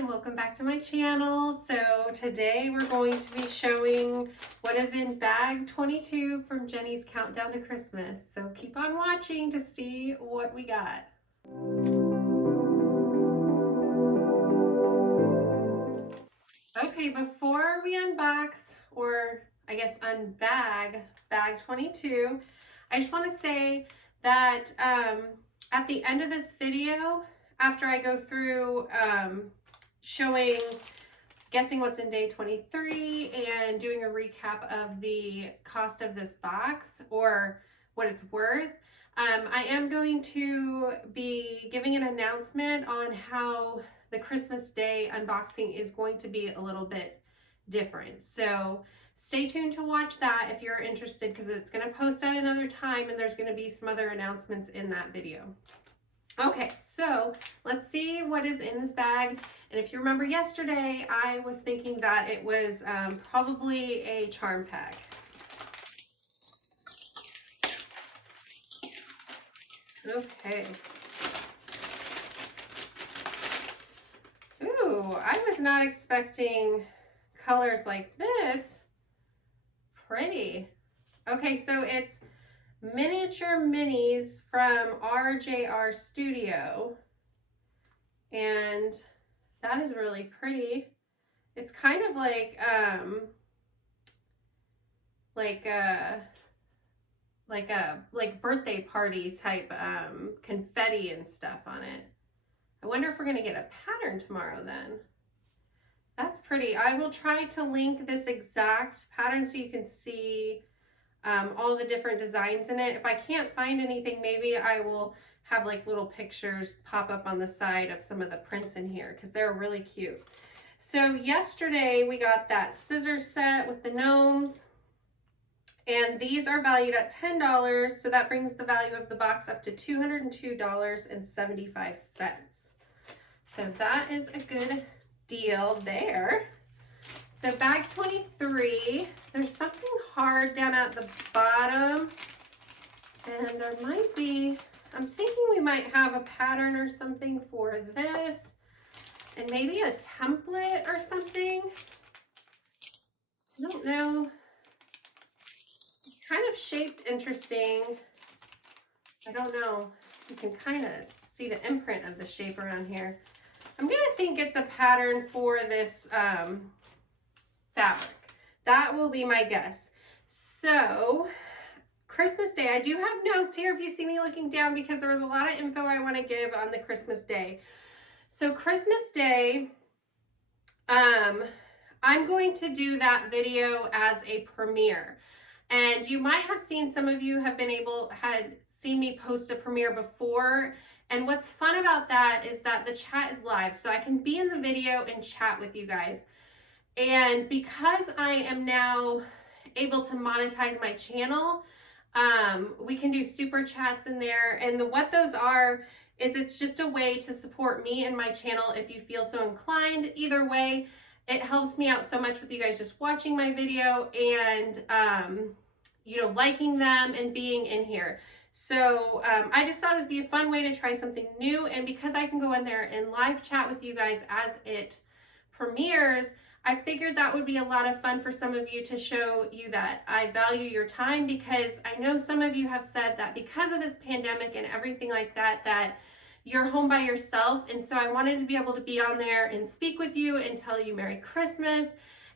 and welcome back to my channel. So today we're going to be showing what is in bag 22 from Jenny's Countdown to Christmas. So keep on watching to see what we got. Okay, before we unbox, or I guess unbag bag 22, I just want to say that at the end of this video, after I go through guessing what's in day 23 and doing a recap of the cost of this box or what it's worth, I am going to be giving an announcement on how the Christmas Day unboxing is going to be a little bit different. So stay tuned to watch that if you're interested, because it's going to post at another time and there's going to be some other announcements in that video. Okay, so let's see what is in this bag. And if you remember yesterday, I was thinking that it was probably a charm pack. Okay. Ooh, I was not expecting colors like this. Pretty. Okay, so it's miniature minis from RJR Studio, and that is really pretty. It's kind of like birthday party type confetti and stuff on it. I wonder if we're gonna get a pattern tomorrow then. That's pretty. I will try to link this exact pattern so you can see all the different designs in it. If I can't find anything, maybe I will have like little pictures pop up on the side of some of the prints in here because they're really cute. So yesterday we got that scissors set with the gnomes, and these are valued at $10, so that brings the value of the box up to $202.75. So that is a good deal there. So bag 23, there's something hard down at the bottom, and there might be, I'm thinking we might have a pattern or something for this, and maybe a template or something. I don't know. It's kind of shaped interesting. I don't know. You can kind of see the imprint of the shape around here. I'm gonna think it's a pattern for this fabric. That will be my guess. So Christmas Day, I do have notes here if you see me looking down, because there was a lot of info I want to give on the Christmas Day. So Christmas Day, I'm going to do that video as a premiere, and you might have seen, some of you had seen me post a premiere before. And what's fun about that is that the chat is live, so I can be in the video and chat with you guys. And because I am now able to monetize my channel, we can do super chats in there. And what those are is it's just a way to support me and my channel if you feel so inclined. Either way, it helps me out so much with you guys just watching my video and, liking them and being in here. So I just thought it would be a fun way to try something new. And because I can go in there and live chat with you guys as it premieres, I figured that would be a lot of fun for some of you, to show you that I value your time, because I know some of you have said that because of this pandemic and everything like that, that you're home by yourself. And so I wanted to be able to be on there and speak with you and tell you Merry Christmas.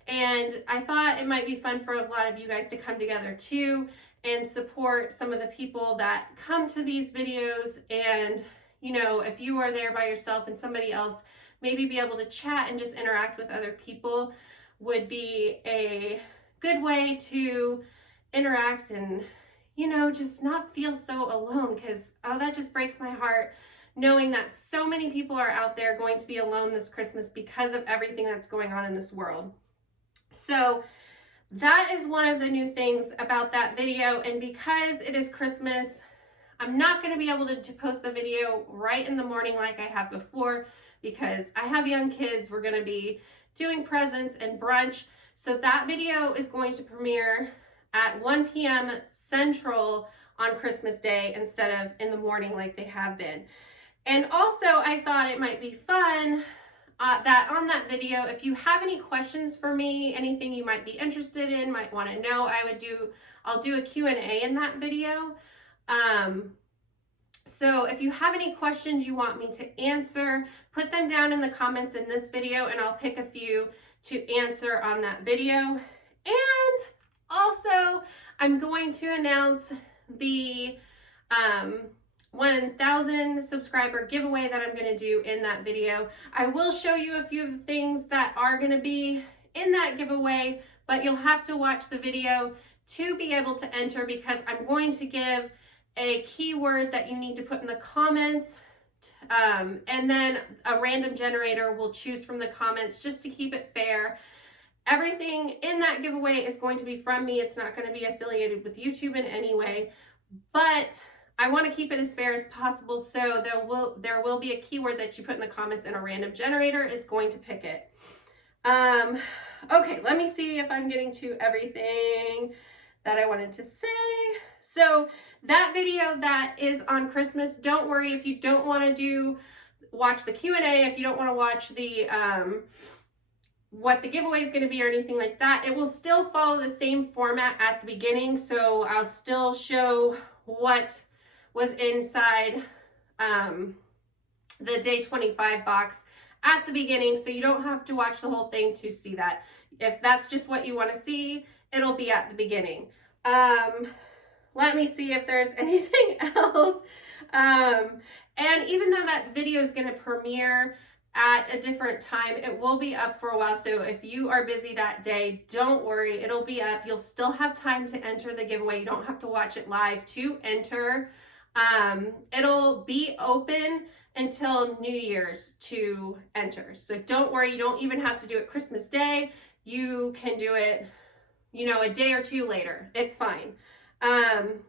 And I thought it might be fun for a lot of you guys to come together too and support some of the people that come to these videos. And, if you are there by yourself and somebody else, maybe be able to chat and just interact with other people would be a good way to interact and, just not feel so alone, because, that just breaks my heart knowing that so many people are out there going to be alone this Christmas because of everything that's going on in this world. So that is one of the new things about that video. And because it is Christmas, I'm not going to be able to post the video right in the morning like I have before, because I have young kids. We're going to be doing presents and brunch. So that video is going to premiere at 1 p.m. Central on Christmas Day instead of in the morning like they have been. And also I thought it might be fun that on that video, if you have any questions for me, anything you might be interested in, might want to know, I'll do a Q&A in that video. So if you have any questions you want me to answer, put them down in the comments in this video and I'll pick a few to answer on that video. And also, I'm going to announce the 1,000 subscriber giveaway that I'm going to do in that video. I will show you a few of the things that are going to be in that giveaway, but you'll have to watch the video to be able to enter, because I'm going to give a keyword that you need to put in the comments, and then a random generator will choose from the comments just to keep it fair. Everything in that giveaway is going to be from me. It's not going to be affiliated with YouTube in any way, but I want to keep it as fair as possible, so there will be a keyword that you put in the comments and a random generator is going to pick it. Okay, let me see if I'm getting to everything that I wanted to say. So that video that is on Christmas, don't worry if you don't want to watch the Q&A, if you don't want to watch the what the giveaway is going to be or anything like that. It will still follow the same format at the beginning, so I'll still show what was inside the day 25 box at the beginning, so you don't have to watch the whole thing to see that. If that's just what you want to see, it'll be at the beginning. Let me see if there's anything else. And even though that video is going to premiere at a different time, it will be up for a while. So if you are busy that day, don't worry, it'll be up. You'll still have time to enter the giveaway. You don't have to watch it live to enter. It'll be open until New Year's to enter. So don't worry, you don't even have to do it Christmas Day. You can do it, you know, a day or two later. It's fine. And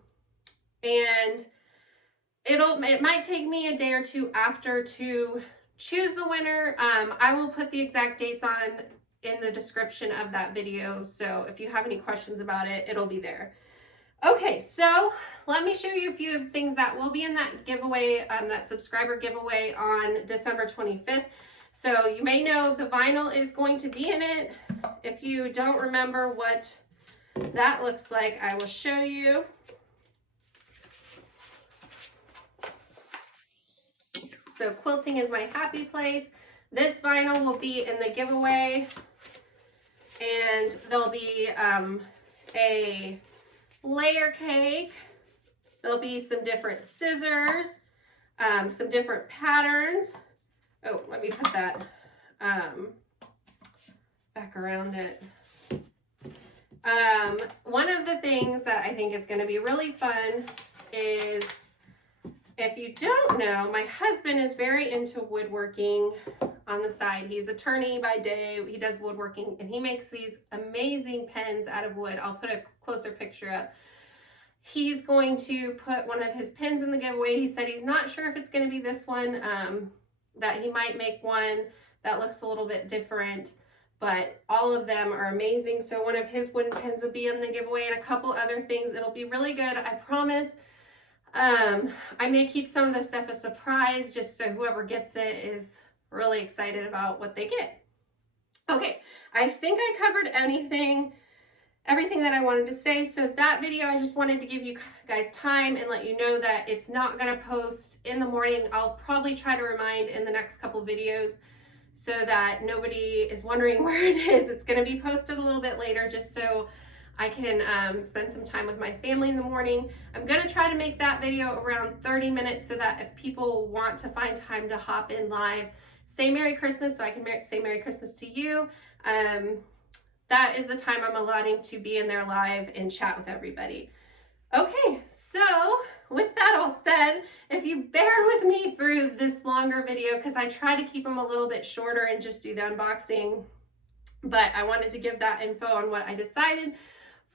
it might take me a day or two after to choose the winner. I will put the exact dates in the description of that video, so if you have any questions about it, it'll be there. Okay, so let me show you a few of the things that will be in that giveaway, that subscriber giveaway on December 25th. So you may know the vinyl is going to be in it. If you don't remember what that looks like, I will show you. So quilting is my happy place. This vinyl will be in the giveaway, and there'll be a layer cake. There'll be some different scissors, some different patterns. Oh, let me put that back around it. One of the things that I think is going to be really fun is, if you don't know, my husband is very into woodworking on the side. He's an attorney by day. He does woodworking, and he makes these amazing pens out of wood. I'll put a closer picture up. He's going to put one of his pens in the giveaway. He said he's not sure if it's going to be this one, that he might make one that looks a little bit different, but all of them are amazing. So one of his wooden pens will be in the giveaway, and a couple other things. It'll be really good, I promise. I may keep some of the stuff a surprise, just so whoever gets it is really excited about what they get. Okay, I think I covered everything that I wanted to say. So that video, I just wanted to give you guys time and let you know that it's not going to post in the morning. I'll probably try to remind in the next couple videos so that nobody is wondering where it is. It's going to be posted a little bit later, just so I can spend some time with my family in the morning. I'm going to try to make that video around 30 minutes so that if people want to find time to hop in live, say Merry Christmas, so I can say Merry Christmas to you. That is the time I'm allotting to be in there live and chat with everybody. Okay, so with that all said, if you bear with me through this longer video, because I try to keep them a little bit shorter and just do the unboxing, but I wanted to give that info on what I decided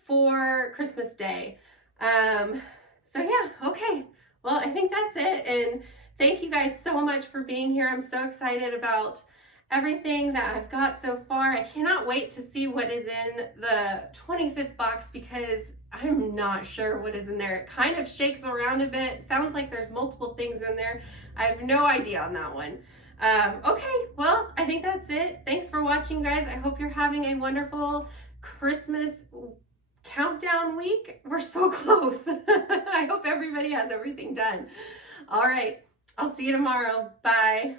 for Christmas Day. So yeah, okay. Well, I think that's it. And thank you guys so much for being here. I'm so excited about everything that I've got so far. I cannot wait to see what is in the 25th box, because I'm not sure what is in there. It kind of shakes around a bit. It sounds like there's multiple things in there. I have no idea on that one. Okay, well, I think think that's it. Thanks for watching, guys. I hope you're having a wonderful Christmas countdown week. We're so close. I hope everybody has everything done. All right. I'll see you tomorrow. Bye.